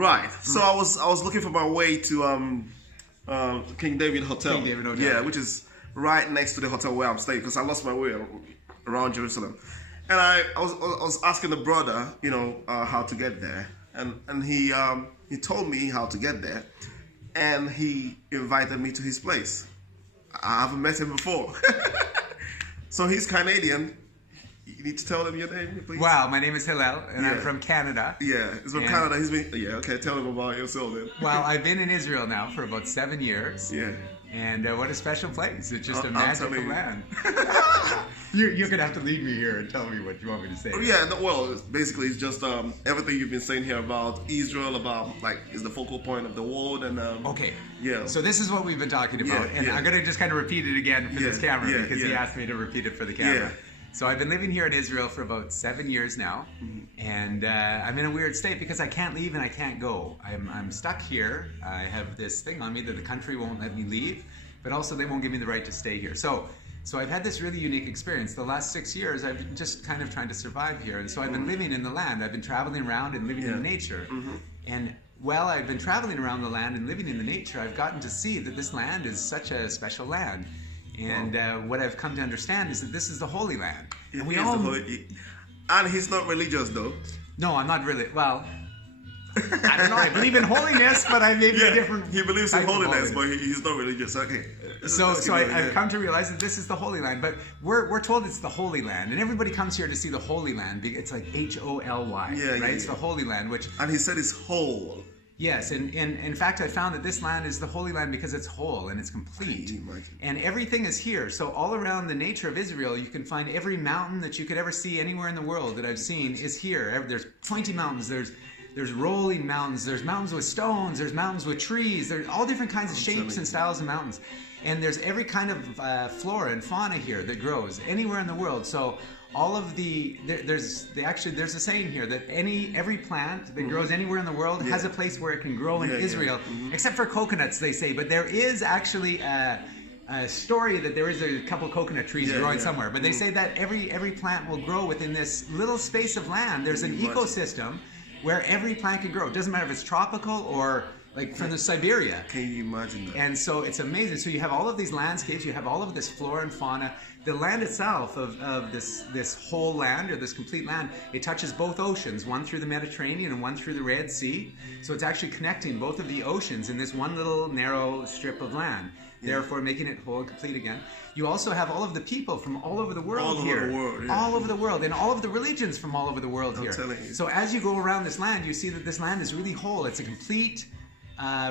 Right. So I was looking for my way to King David Hotel. King David Hotel. Yeah, which is right next to the hotel where I'm staying because I lost my way around Jerusalem. And I was asking the brother, how to get there, and he told me how to get there, and he invited me to his place. I haven't met him before, so he's Canadian. You need to tell him your name, please. Wow, my name is Hillel, and I'm from Canada. Yeah, he's from Canada. Okay, tell him about yourself then. Well, I've been in Israel now for about 7 years. Yeah. And what a special place. It's just a magical land. You're going to have to lead me here and tell me what you want me to say. Yeah, basically it's just everything you've been saying here about Israel, about is the focal point of the world. And okay. Yeah. So this is what we've been talking about. I'm going to just kind of repeat it again for this camera because he asked me to repeat it for the camera. Yeah. So I've been living here in Israel for about 7 years now, and I'm in a weird state because I can't leave and I can't go. I'm stuck here. I have this thing on me that the country won't let me leave, but also they won't give me the right to stay here. So I've had this really unique experience. The last 6 years, I've been just kind of trying to survive here, and so I've been living in the land. I've been traveling around and living in nature, and while I've been traveling around the land and living in the nature, I've gotten to see that this land is such a special land. And what I've come to understand is that this is the Holy Land. And and he's not religious, though. No, I'm not really. Well, I don't know. I believe in holiness, but I may be a different. He believes in holiness, but he's not religious. Okay. So I've come to realize that this is the Holy Land, but we're told it's the Holy Land, and everybody comes here to see the Holy Land. It's like HOLY, right? It's the Holy Land, and he said it's whole. Yes, and in fact, I found that this land is the Holy Land because it's whole and it's complete. And everything is here. So all around the nature of Israel, you can find every mountain that you could ever see anywhere in the world that I've seen is here. There's pointy mountains, there's rolling mountains, there's mountains with stones, there's mountains with trees, there's all different kinds of shapes and styles of mountains. And there's every kind of flora and fauna here that grows anywhere in the world. So all of there's a saying here that every plant that grows anywhere in the world has a place where it can grow in Israel, except for coconuts, they say. But there is actually a story that there is a couple of coconut trees growing somewhere. But they say that every plant will grow within this little space of land. There's an ecosystem where every plant can grow. It doesn't matter if it's tropical or like from the Siberia. Can you imagine that? And so it's amazing. So you have all of these landscapes, you have all of this flora and fauna. The land itself of this whole land, or this complete land, it touches both oceans, one through the Mediterranean and one through the Red Sea. So it's actually connecting both of the oceans in this one little narrow strip of land, therefore making it whole and complete again. You also have all of the people from all over the world here. All over the world, and all of the religions from all over the world here. So as you go around this land, you see that this land is really whole. It's a complete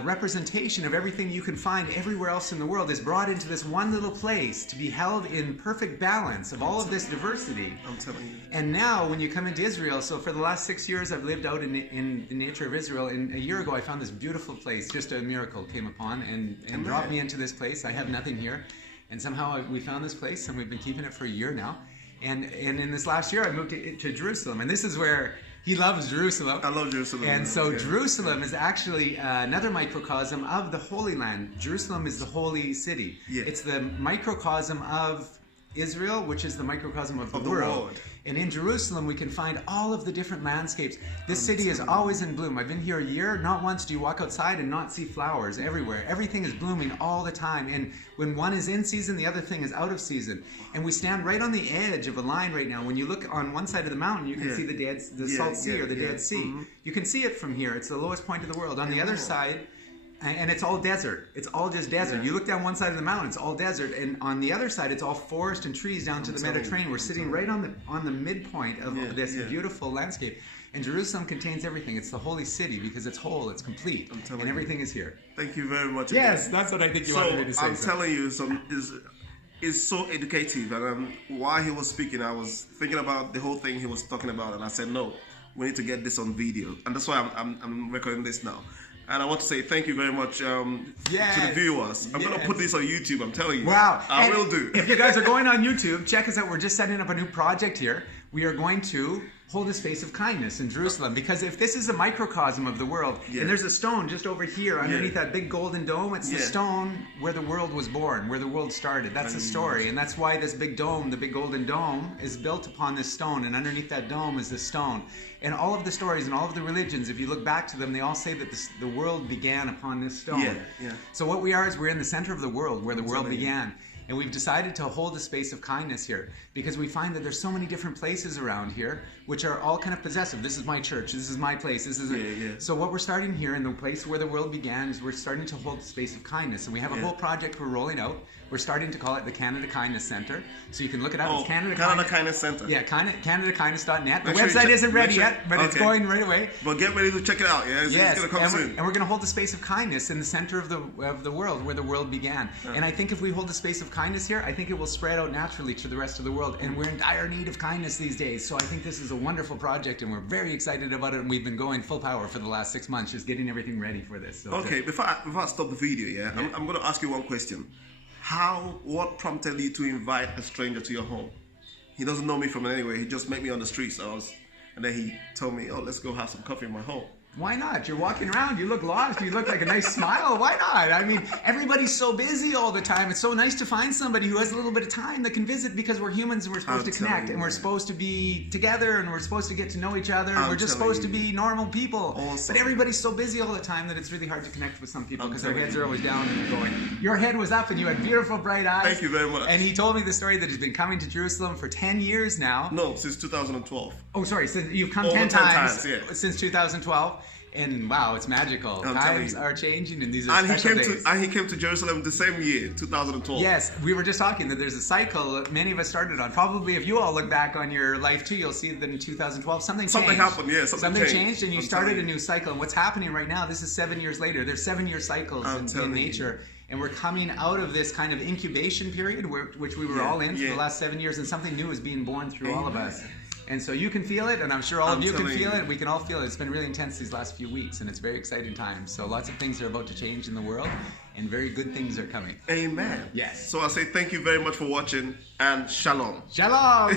representation of everything you can find everywhere else in the world is brought into this one little place to be held in perfect balance of all of this diversity. I'm telling you. And now when you come into Israel, so for the last 6 years I've lived out in the nature of Israel, and a year ago I found this beautiful place. Just a miracle came upon and brought me into this place. I have nothing here, and somehow we found this place, and we've been keeping it for a year now. And in this last year I moved to Jerusalem, and this is where he loves Jerusalem. I love Jerusalem. And so Jerusalem is actually another microcosm of the Holy Land. Jerusalem is the holy city. Yeah. It's the microcosm of Israel, which is the microcosm of the world. And in Jerusalem, we can find all of the different landscapes. This city is always in bloom. I've been here a year. Not once do you walk outside and not see flowers everywhere. Everything is blooming all the time. And when one is in season, the other thing is out of season. And we stand right on the edge of a line right now. When you look on one side of the mountain, you can see the Salt Sea or the Dead Sea. You can see it from here. It's the lowest point of the world. On the other side, and it's all desert. It's all just desert. You look down one side of the mountain, it's all desert, and on the other side, it's all forest and trees down to the Mediterranean. We're sitting right on the midpoint of this beautiful landscape. And Jerusalem contains everything. It's the holy city because it's whole, it's complete, and everything is here. Thank you very much. Yes, that's what I think you wanted me to say. I'm telling you, it's so educative. And while he was speaking, I was thinking about the whole thing he was talking about, and I said, no, we need to get this on video, and that's why I'm recording this now. And I want to say thank you very much to the viewers. I'm going to put this on YouTube, I'm telling you. Wow. Will do. If you guys are going on YouTube, check us out. We're just setting up a new project here. We are going to hold a space of kindness in Jerusalem, because if this is a microcosm of the world, and there's a stone just over here underneath that big golden dome, it's the stone where the world was born, where the world started. That's the story, and that's why this big dome, the big golden dome, is built upon this stone, and underneath that dome is this stone. And all of the stories and all of the religions, if you look back to them, they all say that the world began upon this stone. So what we are is we're in the center of the world, where the world began. And we've decided to hold a space of kindness here because we find that there's so many different places around here which are all kind of possessive. This is my church. This is my place. This is So what we're starting here in the place where the world began is we're starting to hold a space of kindness. And we have a whole project we're rolling out. We're starting to call it the Canada Kindness Center. So you can look it up. It's Canada Kindness Center. Yeah, CanadaKindness.net. The website isn't ready yet, but it's going right away. But get ready to check it out. It's going to come soon. And we're going to hold the space of kindness in the center of the world, where the world began. And I think if we hold the space of kindness here, I think it will spread out naturally to the rest of the world. And we're in dire need of kindness these days. So I think this is a wonderful project, and we're very excited about it. And we've been going full power for the last 6 months, just getting everything ready for this. So okay, before I stop the video, I'm going to ask you one question. What prompted you to invite a stranger to your home? He doesn't know me from anywhere. He just met me on the streets. And then he told me, oh, let's go have some coffee in my home. Why not? You're walking around, you look lost, you look like a nice smile. Why not? I mean, everybody's so busy all the time. It's so nice to find somebody who has a little bit of time that can visit, because we're humans and we're supposed to connect, and we're supposed to be together, and we're supposed to get to know each other, and we're just supposed to be normal people. Awesome. But everybody's so busy all the time that it's really hard to connect with some people because their heads are always down and they're going. Your head was up and you had beautiful bright eyes. Thank you very much. And he told me the story that he's been coming to Jerusalem for 10 years now. No, since 2012. Oh, sorry. So you've come Over 10 times since 2012. And wow, it's magical. Times are changing, and these are special days. And he came to Jerusalem the same year, 2012. Yes, we were just talking that there's a cycle that many of us started on. Probably if you all look back on your life too, you'll see that in 2012 something happened. Yeah, something changed, and you started a new cycle. And what's happening right now? This is 7 years later. There's 7-year cycles in nature. And we're coming out of this kind of incubation period, which we were all in for the last 7 years, and something new is being born through all of us. And so you can feel it, and I'm sure all of you can feel it. We can all feel it. It's been really intense these last few weeks, and it's very exciting times. So lots of things are about to change in the world, and very good things are coming. Amen. Yes. So I say thank you very much for watching, and shalom. Shalom.